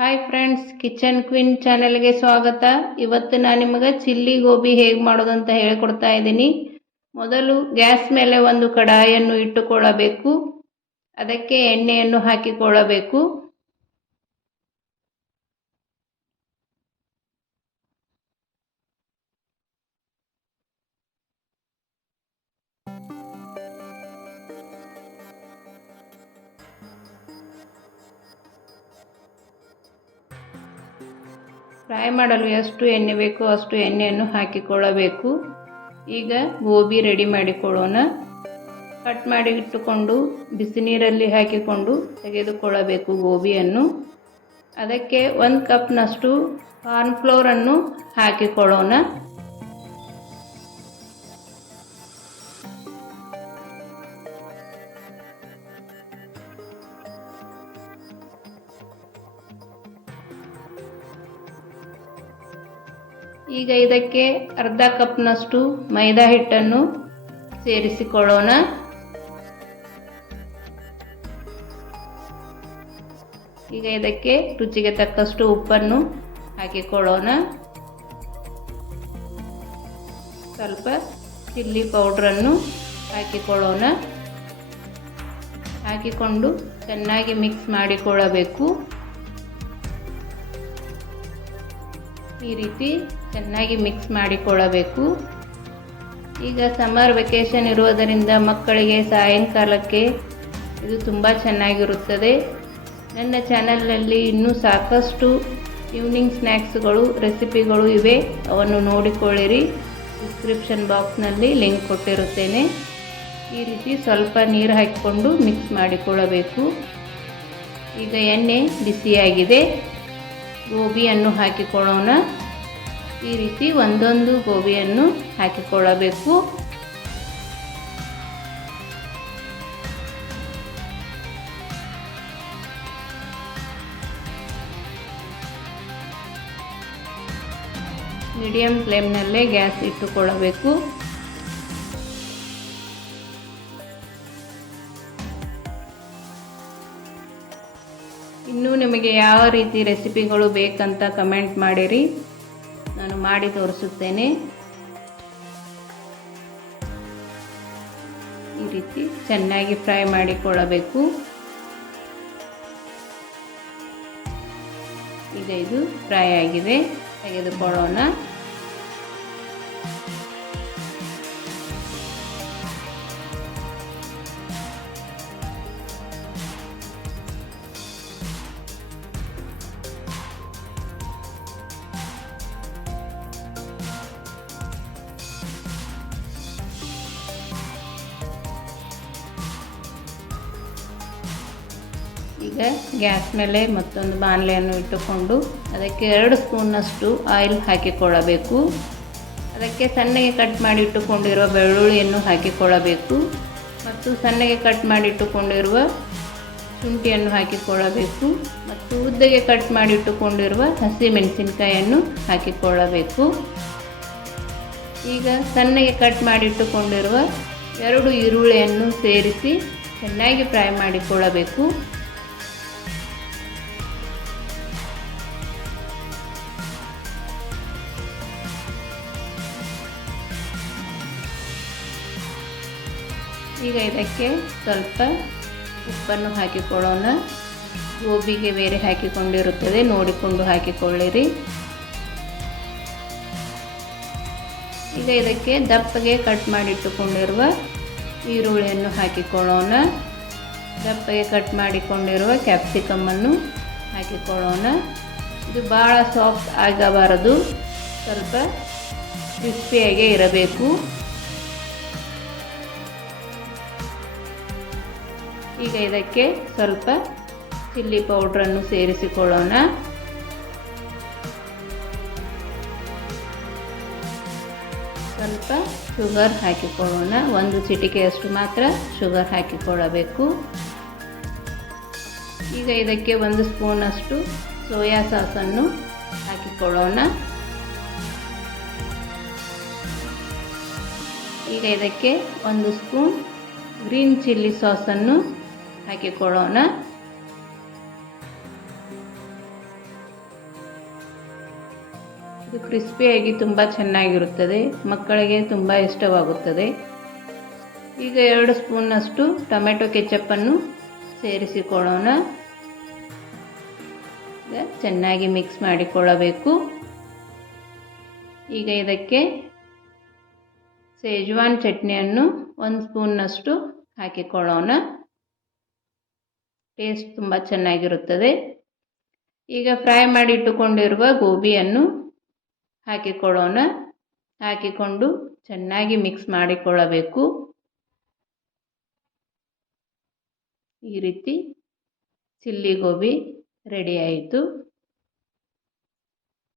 Hi friends kitchen queen ಚಾನೆಲ್ಗೆ ಸ್ವಾಗತ. ಇವತ್ತು ನಾನು ನಿಮಗೆ ಚಿಲ್ಲಿ ಗೋಬಿ ಹೇಗೆ ಮಾಡೋದು ಅಂತ ಹೇಳ್ಕೊಡ್ತಾ ಇದ್ದೀನಿ. ಮೊದಲು ಗ್ಯಾಸ್ ಮೇಲೆ ಒಂದು ಕಡಾಯಿಯನ್ನು ಇಟ್ಟುಕೊಳ್ಳಬೇಕು. ಅದಕ್ಕೆ ಎಣ್ಣೆಯನ್ನು ಹಾಕಿಕೊಳ್ಳಬೇಕು. ಫ್ರೈ ಮಾಡಲು ಎಷ್ಟು ಎಣ್ಣೆ ಬೇಕೋ ಅಷ್ಟು ಎಣ್ಣೆಯನ್ನು ಹಾಕಿಕೊಳ್ಳಬೇಕು. ಈಗ ಗೋಬಿ ರೆಡಿ ಮಾಡಿಕೊಳ್ಳೋಣ. ಕಟ್ ಮಾಡಿ ಇಟ್ಟುಕೊಂಡು ಬಿಸಿನೀರಲ್ಲಿ ಹಾಕಿಕೊಂಡು ತೆಗೆದುಕೊಳ್ಳಬೇಕು ಗೋಬಿಯನ್ನು. ಅದಕ್ಕೆ ಒಂದು ಕಪ್ನಷ್ಟು ಕಾರ್ನ್ಫ್ಲೋರನ್ನು ಹಾಕಿಕೊಳ್ಳೋಣ. ಈಗ ಇದಕ್ಕೆ ಅರ್ಧ ಕಪ್ನಷ್ಟು ಮೈದಾ ಹಿಟ್ಟನ್ನು ಸೇರಿಸಿಕೊಳ್ಳೋಣ. ಈಗ ಇದಕ್ಕೆ ರುಚಿಗೆ ತಕ್ಕಷ್ಟು ಉಪ್ಪನ್ನು ಹಾಕಿಕೊಳ್ಳೋಣ. ಸ್ವಲ್ಪ ಚಿಲ್ಲಿ ಪೌಡ್ರನ್ನು ಹಾಕಿಕೊಳ್ಳೋಣ. ಹಾಕಿಕೊಂಡು ಚೆನ್ನಾಗಿ ಮಿಕ್ಸ್ ಮಾಡಿಕೊಳ್ಳಬೇಕು. ಈ ರೀತಿ ಚೆನ್ನಾಗಿ ಮಿಕ್ಸ್ ಮಾಡಿಕೊಳ್ಳಬೇಕು. ಈಗ ಸಮ್ಮರ್ ವೆಕೇಷನ್ ಇರುವುದರಿಂದ ಮಕ್ಕಳಿಗೆ ಸಾಯಂಕಾಲಕ್ಕೆ ಇದು ತುಂಬ ಚೆನ್ನಾಗಿರುತ್ತದೆ. ನನ್ನ ಚಾನಲ್ನಲ್ಲಿ ಇನ್ನೂ ಸಾಕಷ್ಟು ಈವ್ನಿಂಗ್ ಸ್ನ್ಯಾಕ್ಸ್ಗಳು ರೆಸಿಪಿಗಳು ಇವೆ. ಅವನ್ನು ನೋಡಿಕೊಳ್ಳಿರಿ. ಡಿಸ್ಕ್ರಿಪ್ಷನ್ ಬಾಕ್ಸ್ನಲ್ಲಿ ಲಿಂಕ್ ಕೊಟ್ಟಿರುತ್ತೇನೆ. ಈ ರೀತಿ ಸ್ವಲ್ಪ ನೀರು ಹಾಕಿಕೊಂಡು ಮಿಕ್ಸ್ ಮಾಡಿಕೊಳ್ಳಬೇಕು. ಈಗ ಎಣ್ಣೆ ಬಿಸಿಯಾಗಿದೆ. ಗೋಬಿಯನ್ನು ಹಾಕಿಕೊಳ್ಳೋಣ. ಈ ರೀತಿ ಒಂದೊಂದು ಗೋಬಿಯನ್ನು ಹಾಕಿಕೊಳ್ಳಬೇಕು. ಮೀಡಿಯಂ ಫ್ಲೇಮ್ನಲ್ಲೇ ಗ್ಯಾಸ್ ಇಟ್ಟುಕೊಳ್ಳಬೇಕು. ಇನ್ನೂ ನಿಮಗೆ ಯಾವ ರೀತಿ ರೆಸಿಪಿಗಳು ಬೇಕಂತ ಕಮೆಂಟ್ ಮಾಡಿರಿ. ನಾನು ಮಾಡಿ ತೋರಿಸುತ್ತೇನೆ. ಈ ರೀತಿ ಚೆನ್ನಾಗಿ ಫ್ರೈ ಮಾಡಿಕೊಳ್ಳಬೇಕು. ಈಗ ಇದು ಫ್ರೈ ಆಗಿದೆ. ತೆಗೆದುಕೊಳ್ಳೋಣ. ಈಗ ಗ್ಯಾಸ್ ಮೇಲೆ ಮತ್ತೊಂದು ಬಾಣಲೆಯನ್ನು ಇಟ್ಟುಕೊಂಡು ಅದಕ್ಕೆ ಎರಡು ಸ್ಪೂನ್ನಷ್ಟು ಆಯಿಲ್ ಹಾಕಿಕೊಳ್ಳಬೇಕು. ಅದಕ್ಕೆ ಸಣ್ಣಗೆ ಕಟ್ ಮಾಡಿ ಇಟ್ಟುಕೊಂಡಿರುವ ಬೆಳ್ಳುಳ್ಳಿಯನ್ನು ಹಾಕಿಕೊಳ್ಳಬೇಕು. ಮತ್ತು ಸಣ್ಣಗೆ ಕಟ್ ಮಾಡಿ ಇಟ್ಟುಕೊಂಡಿರುವ ಶುಂಠಿಯನ್ನು ಹಾಕಿಕೊಳ್ಳಬೇಕು. ಮತ್ತು ಉದ್ದಗೆ ಕಟ್ ಮಾಡಿ ಇಟ್ಟುಕೊಂಡಿರುವ ಹಸಿ ಮೆಣಸಿನಕಾಯಿಯನ್ನು ಹಾಕಿಕೊಳ್ಳಬೇಕು. ಈಗ ಸಣ್ಣಗೆ ಕಟ್ ಮಾಡಿ ಇಟ್ಟುಕೊಂಡಿರುವ ಎರಡು ಈರುಳ್ಳಿಯನ್ನು ಸೇರಿಸಿ ಚೆನ್ನಾಗಿ ಫ್ರೈ ಮಾಡಿಕೊಳ್ಳಬೇಕು. ಈಗ ಇದಕ್ಕೆ ಸ್ವಲ್ಪ ಉಪ್ಪನ್ನು ಹಾಕಿಕೊಳ್ಳೋಣ. ಗೋಬಿಗೆ ಬೇರೆ ಹಾಕಿಕೊಂಡಿರುತ್ತದೆ. ನೋಡಿಕೊಂಡು ಹಾಕಿಕೊಳ್ಳಿರಿ. ಈಗ ಇದಕ್ಕೆ ದಪ್ಪಗೆ ಕಟ್ ಮಾಡಿಟ್ಟುಕೊಂಡಿರುವ ಈರುಳ್ಳಿಯನ್ನು ಹಾಕಿಕೊಳ್ಳೋಣ. ದಪ್ಪಗೆ ಕಟ್ ಮಾಡಿಕೊಂಡಿರುವ ಕ್ಯಾಪ್ಸಿಕಮ್ಮನ್ನು ಹಾಕಿಕೊಳ್ಳೋಣ. ಇದು ಭಾಳ ಸಾಫ್ಟ್ ಆಗಬಾರದು. ಸ್ವಲ್ಪ ಕ್ರಿಸ್ಪಿಯಾಗೇ ಇರಬೇಕು. ಈಗ ಇದಕ್ಕೆ ಸ್ವಲ್ಪ ಚಿಲ್ಲಿ ಪೌಡ್ರನ್ನು ಸೇರಿಸಿಕೊಳ್ಳೋಣ. ಸ್ವಲ್ಪ ಶುಗರ್ ಹಾಕಿಕೊಳ್ಳೋಣ. ಒಂದು ಚಿಟಿಕೆಯಷ್ಟು ಮಾತ್ರ ಶುಗರ್ ಹಾಕಿಕೊಳ್ಳಬೇಕು. ಈಗ ಇದಕ್ಕೆ ಒಂದು ಸ್ಪೂನಷ್ಟು ಸೋಯಾ ಸಾಸನ್ನು ಹಾಕಿಕೊಳ್ಳೋಣ. ಈಗ ಇದಕ್ಕೆ ಒಂದು ಸ್ಪೂನ್ ಗ್ರೀನ್ ಚಿಲ್ಲಿ ಸಾಸನ್ನು ಹಾಕಿಕೊಳ್ಳೋಣ ಇದು ಕ್ರಿಸ್ಪಿಯಾಗಿ ತುಂಬ ಚೆನ್ನಾಗಿರುತ್ತದೆ. ಮಕ್ಕಳಿಗೆ ತುಂಬ ಇಷ್ಟವಾಗುತ್ತದೆ. ಈಗ ಎರಡು ಸ್ಪೂನ್ನಷ್ಟು ಟೊಮೆಟೊ ಕೆಚಪ್ಪನ್ನು ಸೇರಿಸಿಕೊಳ್ಳೋಣ ಚೆನ್ನಾಗಿ ಮಿಕ್ಸ್ ಮಾಡಿಕೊಳ್ಳಬೇಕು. ಈಗ ಇದಕ್ಕೆ ಸೇಜ್ವಾನ್ ಚಟ್ನಿಯನ್ನು ಒಂದು ಸ್ಪೂನ್ನಷ್ಟು ಹಾಕಿಕೊಳ್ಳೋಣ. ಟೇಸ್ಟ್ ತುಂಬ ಚೆನ್ನಾಗಿರುತ್ತದೆ. ಈಗ ಫ್ರೈ ಮಾಡಿ ಇಟ್ಟುಕೊಂಡಿರುವ ಗೋಬಿಯನ್ನು ಹಾಕಿಕೊಳ್ಳೋಣ. ಹಾಕಿಕೊಂಡು ಚೆನ್ನಾಗಿ ಮಿಕ್ಸ್ ಮಾಡಿಕೊಳ್ಳಬೇಕು. ಈ ರೀತಿ ಚಿಲ್ಲಿ ಗೋಬಿ ರೆಡಿ ಆಯಿತು.